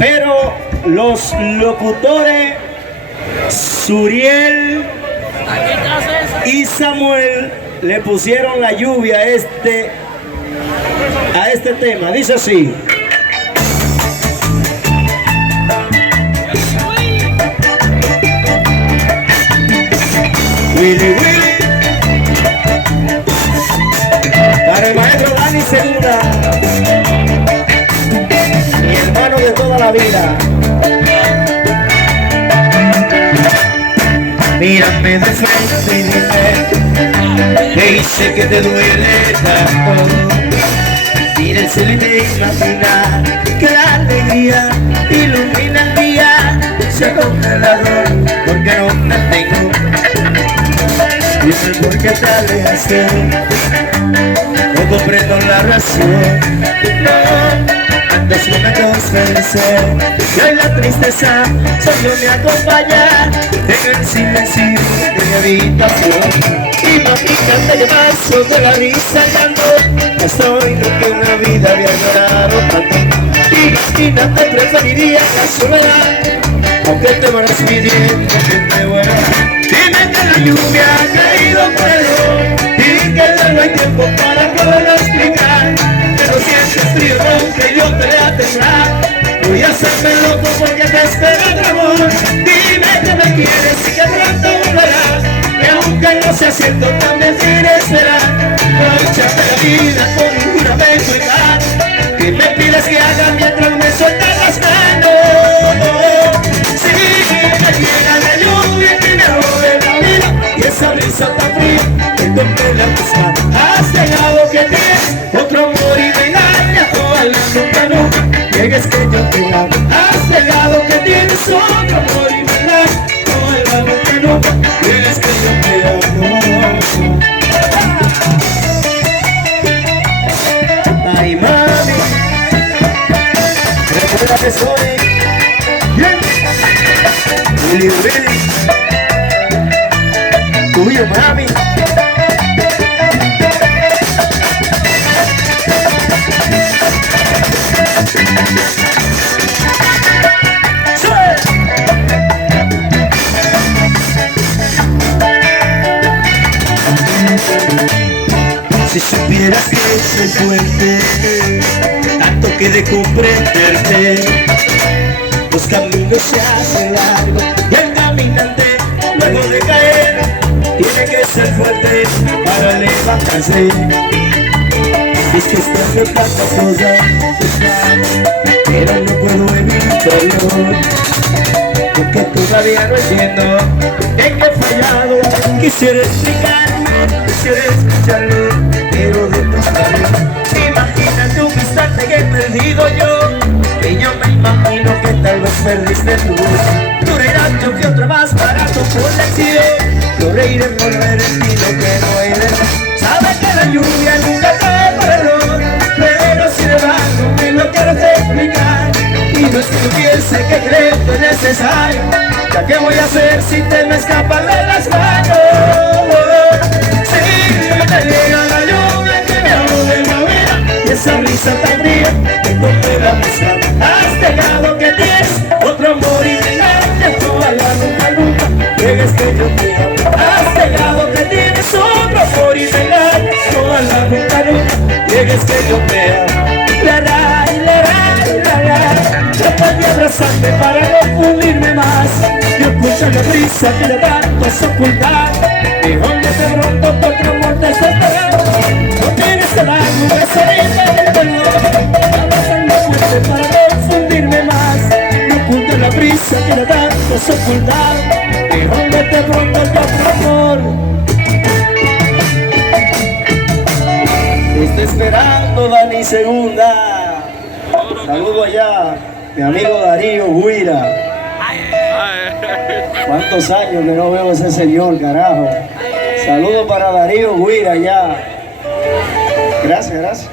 Pero los locutores Suriel y Samuel le pusieron la lluvia a este tema. Dice así. Willy Willy, para el maestro Dani Segunda, mi hermano de toda la vida. Mírame de frente y dime que hice que te duele tanto. Mira el cielo y te imaginar que la alegría ilumina el día. Se compra el error porque no me tengo. Dime por qué te alejaste. No comprendo la razón. No, antes momentos felices y hoy la tristeza solo me acompaña en el silencio de mi habitación. Imagínate que paso de la risa llanto. Estoy lo que una vida había llorado tanto. Imagínate, preferiría la soledad, aunque te van pidiendo que te vuelva. Dime que la lluvia ha caído por el sol y que ya no hay tiempo para poderlo explicar. Que no sientes frío aunque yo te vea temblar. Voy a hacerme loco porque te espero otro amor. Dime que me quieres y que pronto volverás. Y aunque no sea cierto también quieres esperar. Aprovechate la vida con un juramento y dar. Que me pides que haga mientras me sueltas las manos. Si me llega la lluvia que me robe la vida y esa brisa tan fría que toque la busca. Has dejado que tienes otro amor y me engañas. Ojalá nunca llegues que yo te amo. Has dejado que tienes otro amor y me engañas. Ojalá nunca llegues que yo te amo. Ay mami, recuerda que soy Willy Willy, tuyo mami. Si supieras que soy fuerte, tanto que de comprenderte, los caminos se hacen largos y el caminante luego de caer tiene que ser fuerte para levantarse. Es que estás de tantas cosas, pero no puedo evitarlo, porque todavía no entiendo en qué he fallado. Quisiera explicarme, quisiera escucharlo, pero de tus labios. Imagínate un instante que he perdido yo, y yo me imagino que tal vez perdiste tú. Tú reirás, yo fui otro más barato por lección. Yo reiré por ver en ti lo que no hay de mí. Sabes que la lluvia nunca cae por error, pero sin embargo me lo quiero explicar. Y no es que yo piense que creo que es necesario, ya que voy a hacer si te me escapan de las manos. Si me llega la lluvia que me ahogue la vida y esa brisa tan fría que toque la mesa. Has dejado que tienes otro amor y me engañas. Ojalá nunca llegues que yo te amo. Has dejado que tienes otro amor y me engañas. Ojalá nunca llegues que yo te amo. Trato de abrazarte para no fundirme más y ocultar la brisa que de tanto es ocultar. Mejor que te pronto tu otro amor te está esperando. No tienes que darme un beso del dolor. Abrazarme fuerte para no fundirme más y ocultar la brisa que de tanto es ocultar. Mejor que te pronto tu otro amor. Te está esperando Dani Segunda. Saludo allá, mi amigo Darío Guira. ¿Cuántos años que no veo a ese señor, carajo? Saludo para Darío Guira allá. Gracias, gracias.